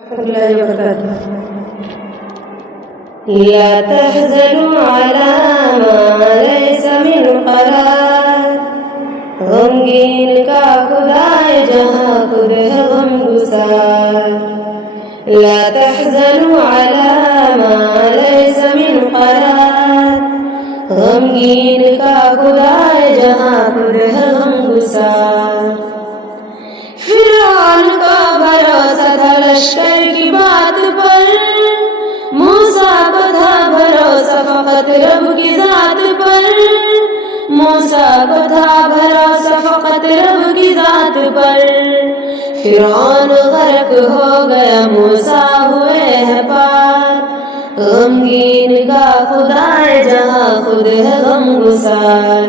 الله وبركاته. لا تحزنوا على ما ليس من قرار، غمگین کا خدائے جہاں خود ہے غمگسار. لا تحزنوا على ما ليس من قرار، غمگین کا خدائے جہاں خود ہے غمگسار. فرعون کا بھروسہ تھا لشکر کی بات پر، موسیٰ کو تھا بھروسہ فقط رب کی ذات پر. موسیٰ کو تھا بھروسہ فقط رب کی ذات پر. فرعون غرق ہو گیا موسیٰ ہوئے ہے پار، غمگین کا خدائے جہاں خود ہے غمگسار.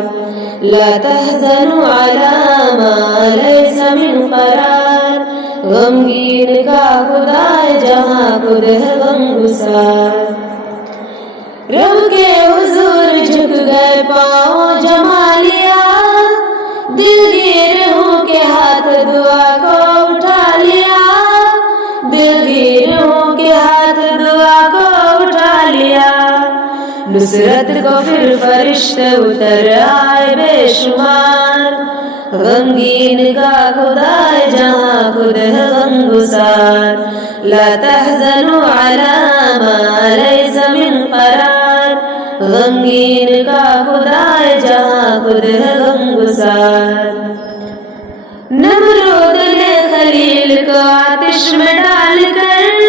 لا تحزنوا على ما ليس من قرار، غمگین کا خدائے جہاں خود ہے غمگسار. رب کے حضور جھک گئے پاؤں جما لیا، دلگیروں کے ہاتھ دعا کو اٹھا لیا. دلگیروں کے ہاتھ دعا کو اٹھا لیا. نصرت کو پھر فرشتے اتر آئے بے شمار، غمگین کا خدائے جہاں خود ہے غمگسار. لا تحزنوا على ما ليس من قرار، غمگین کا خدائے جہاں خود ہے غمگسار. نمرود نے خلیل کو آتش میں ڈال کر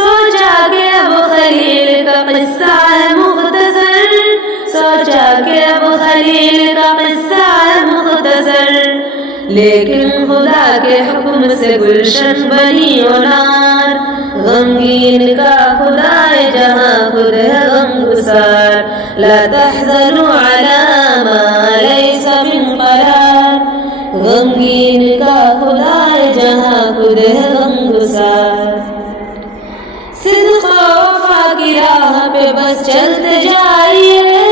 سوچا کہ اب خلیل کا قصہ ہے مختصر. سوچا کہ اب خلیل کا قصہ ہے مختصر، لیکن خدا کے حکم سے گلشن بنی انار، غمگین کا خدائے جہاں خود ہے غمگسار. لا تحزنوا على ما ليس من قرار، غمگین کا خدائے جہاں خود ہے غمگسار. صدق و وفا کی راہ پہ بس چلتے جائیے،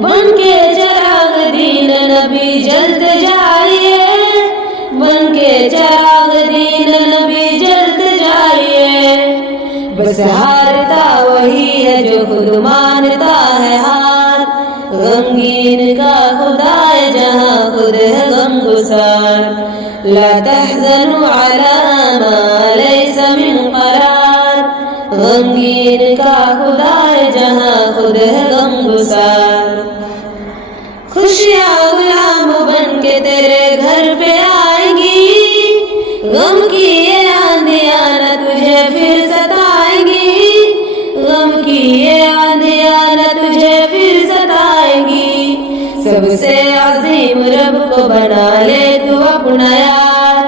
بن کے چراغ دین نبی جلتے جائیے. بن کے چراغ دین نبی جلتے جائیے. بس ہارتا وہی ہے جو خود مانتا ہے ہار، غمگین کا خدائے جہاں خود ہے غمگسار. لا تحزنوا على ما ليس من قرار، غمگین کا خدائے جہاں خود ہے غمگسار. خوشیاں غلام بن کے تیرے گھر پہ آئیں گی، غم کی یہ آندھیاں نہ تجھے پھر ستائیں گی. غم کی یہ آندھیاں نہ تجھے پھر ستائیں گی. سب سے عظیم رب کو بنا لے تو اپنا یار،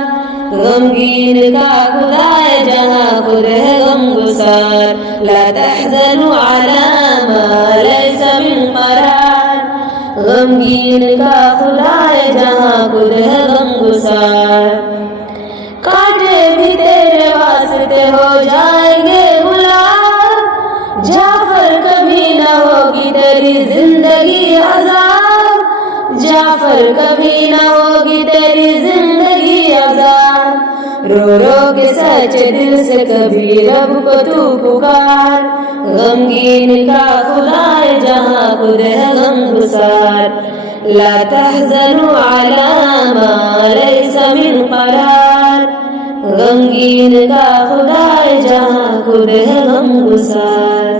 غمگین کا خدائے جہاں خود ہے غمگسار. لا تحزنوا على ما ليس من قرار، غمگین کا خدائے جہاں خود ہے غمگسار. کاٹے بھی تیرے واسطے ہو جائیں گے غلام، جعفر کبھی نہ ہوگی تیری زندگی عذاب. جعفر کبھی نہ ہوگی تیری زندگی عذاب. رو رو کے سچے دل سے کبھی رب کو تو پکار، غمگین کا خدائے جہاں خود ہے غمگسار. لا تحزنوا على ما ليس من قرار، غمگین کا خدائے جہاں خود ہے غمگسار.